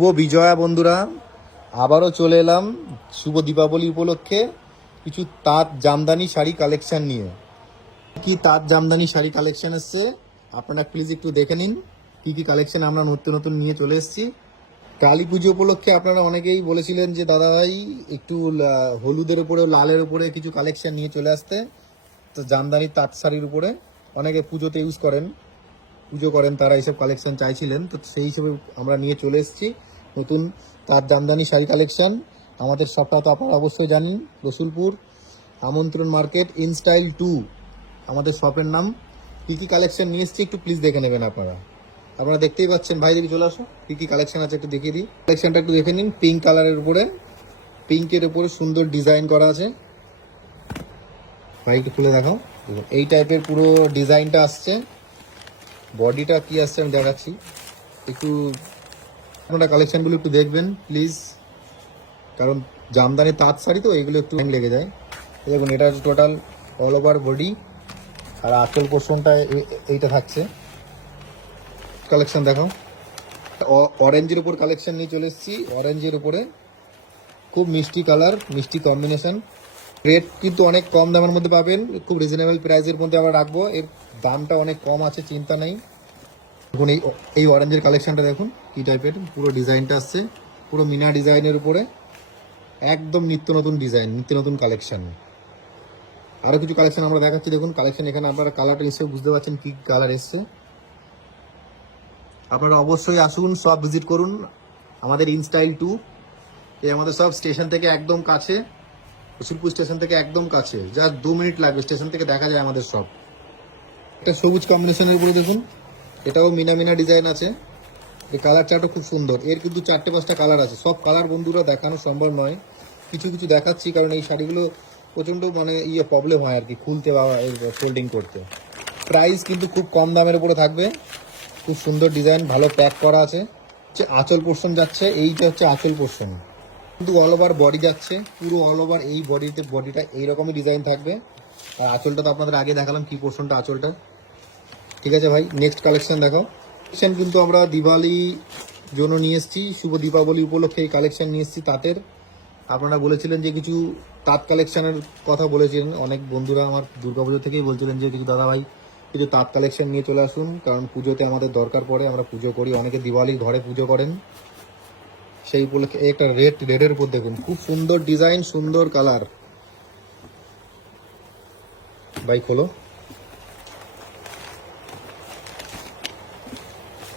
শুভ বিজয়া বন্ধুরা, আবারও চলে এলাম শুভ দীপাবলি উপলক্ষে কিছু তাঁত জামদানি শাড়ি কালেকশন নিয়ে। কি তাঁত জামদানি শাড়ি কালেকশন এসছে আপনারা প্লিজ একটু দেখে নিন। কি কি কালেকশন আমরা নতুন নতুন নিয়ে চলে এসেছি। কালী পুজো উপলক্ষে আপনারা অনেকেই বলেছিলেন যে দাদা ভাই একটু হলুদের উপরে লালের উপরে কিছু কালেকশন নিয়ে চলে আসতে। তো জামদানি তাঁত শাড়ির উপরে অনেকে পুজোতে ইউজ করেন, পুজো করেন, তারা এইসব কালেকশন চাইছিলেন, তো সেই হিসেবে আমরা নিয়ে চলে এসেছি নতুন তাঁত জামদানি শাড়ি কালেকশন। আমাদের শপটা তো আপনারা অবশ্যই জানেন, রসুলপুর আমন্ত্রণ মার্কেট ইন স্টাইল 2 আমাদের শপের নাম। কী কী কালেকশন নিয়ে এসেছি একটু প্লিজ দেখে নেবেন। আপনারা দেখতেই পাচ্ছেন, ভাই দেখি চলে আসো, কী কী কালেকশন আছে একটু দেখিয়ে দিই। কালেকশনটা একটু দেখে নিন। পিঙ্ক কালারের উপরে, পিঙ্কের উপরে সুন্দর ডিজাইন করা আছে। ভাইকে খুলে দেখাও, দেখুন এই টাইপের পুরো ডিজাইনটা আসছে। বডিটা কি আসছে আমি দেখাচ্ছি, একটু আপনারা কালেকশনগুলো একটু দেখবেন প্লিজ, কারণ জামদানি তাঁত শাড়ি তো এগুলো একটু টাইম লেগে যায়। দেখুন এটা টোটাল অল ওভার বডি, আর আঁচল পোর্শনটা এইটা থাকছে। কালেকশন দেখাও। অরেঞ্জের উপর কালেকশন নিয়ে চলে এসেছি। অরেঞ্জের উপরে খুব মিষ্টি কালার, মিষ্টি কম্বিনেশন। রেট কিন্তু অনেক কম দামের মধ্যে পাবেন, খুব রিজনেবল প্রাইসের মধ্যে আমরা রাখবো। এর দামটা অনেক কম আছে, চিন্তা নেই। দেখুন এই অরেঞ্জের কালেকশনটা দেখুন কি টাইপের পুরো ডিজাইনটা আসছে, পুরো মিনা ডিজাইনের উপরে, একদম নিত্য নতুন ডিজাইন, নিত্য নতুন কালেকশন। আরও কিছু কালেকশন আমরা দেখাচ্ছি, দেখুন কালেকশন এখানে আপনারা কালারটা হিসেবে বুঝতে পারছেন কি কালার এসছে। আপনারা অবশ্যই আসুন, সব ভিজিট করুন আমাদের ইন স্টাইল 2। এই আমাদের সব স্টেশন থেকে একদম কাছে, রসুলপুর স্টেশন থেকে একদম কাছে, জাস্ট 2 মিনিট লাগবে, স্টেশন থেকে দেখা যায় আমাদের সব। একটা সবুজ কম্বিনেশনের উপরে দেখুন, এটাও মিনা মিনা ডিজাইন আছে। এই কালার চার্টও খুব সুন্দর। এর কিন্তু 4-5টা কালার আছে, সব কালার বন্ধুরা দেখানো সম্ভব নয়, কিছু কিছু দেখাচ্ছি, কারণ এই শাড়িগুলো প্রচণ্ড প্রবলেম হয় আর কি খুলতে বা ফোল্ডিং করতে। প্রাইস কিন্তু খুব কম দামের উপরে থাকবে। খুব সুন্দর ডিজাইন, ভালো প্যাক করা আছে। হচ্ছে আঁচল পোর্শন যাচ্ছে, এইটা হচ্ছে আঁচল পোর্শন, কিন্তু অল ওভার বডি যাচ্ছে, পুরো অল ওভার এই বডিটা এইরকমই ডিজাইন থাকবে। আর আঁচলটা তো আপনাদের আগে দেখালাম কি পোর্শনটা আঁচলটা। ঠিক আছে ভাই, নেক্সট কালেকশন দেখাও। কালেকশন কিন্তু আমরা দিওয়ালি জন্য নিয়ে এসেছি, শুভ দীপাবলি উপলক্ষে এই কালেকশন নিয়ে এসেছি তাঁতের। আপনারা বলেছিলেন যে কিছু তাঁত কালেকশনের কথা বলেছিলেন, অনেক বন্ধুরা আমার দুর্গাপুজো থেকেই বলছিলেন যে কিছু দাদা ভাই কিছু তাঁত কালেকশন নিয়ে চলে আসুন, কারণ পুজোতে আমাদের দরকার পড়ে, আমরা পুজো করি, অনেকে দিওয়ালি ঘরে পুজো করেন, সেই উপলক্ষে। একটা রেডের উপর দেখুন, খুব সুন্দর ডিজাইন, সুন্দর কালার। ভাই খোলো,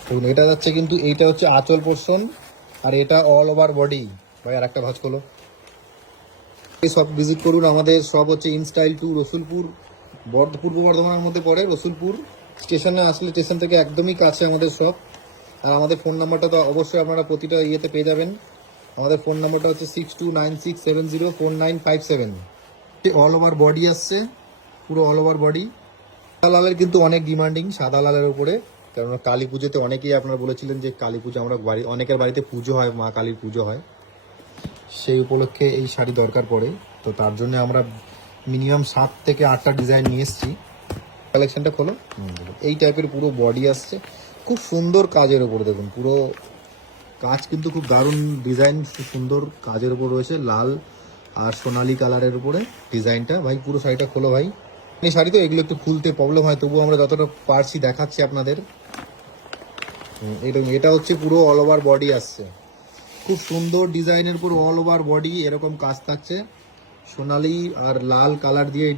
দেখুন এটা যাচ্ছে, কিন্তু এইটা হচ্ছে আঁচল পোর্শন, আর এটা অল ওভার বডি। ভাই আর একটা ভাঁজ খোলো। এই সব ভিজিট করুন, আমাদের সব হচ্ছে ইন স্টাইল 2, রসুলপুর, পূর্ব বর্ধমানের মধ্যে পড়ে। রসুলপুর স্টেশনে আসলে স্টেশন থেকে একদমই কাছে আমাদের সব। আর আমাদের ফোন নাম্বারটা তো অবশ্যই আপনারা প্রতিটা ইয়েতে পেয়ে যাবেন। আমাদের ফোন নাম্বারটা হচ্ছে 6296704957। অল ওভার বডি আসছে, পুরো অল ওভার বডি। সাদা লালের কিন্তু অনেক ডিমান্ডিং, সাদা লালের উপরে, কারণ কালী পুজোতে অনেকেই আপনারা বলেছিলেন যে কালী পুজো আমরা অনেকের বাড়িতে পুজো হয়, মা কালীর পুজো হয়, সেই উপলক্ষে এই শাড়ি দরকার পড়ে। তো তার জন্য আমরা মিনিমাম 7 থেকে 8টা ডিজাইন নিয়ে এসেছি। কালেকশনটা খোলো। এই টাইপের পুরো বডি আসছে, খুব সুন্দর কাজের ওপরে, দেখুন পুরো কাজ কিন্তু খুব দারুণ ডিজাইন, খুব সুন্দর কাজের উপর রয়েছে, লাল আর সোনালি কালারের উপরে ডিজাইনটা। ভাই পুরো শাড়িটা খোলো ভাই। এই শাড়ি তো এগুলো একটু খুলতে প্রবলেম হয়, তবুও আমরা যতটা পারছি দেখাচ্ছি আপনাদের। এটা হচ্ছে পুরো অল ওভার বডি আসছে, খুব সুন্দর ডিজাইনের পুরো অল ওভার বডি, এরকম কাজ থাকছে। সোনালি আর লাল কালার দিয়ে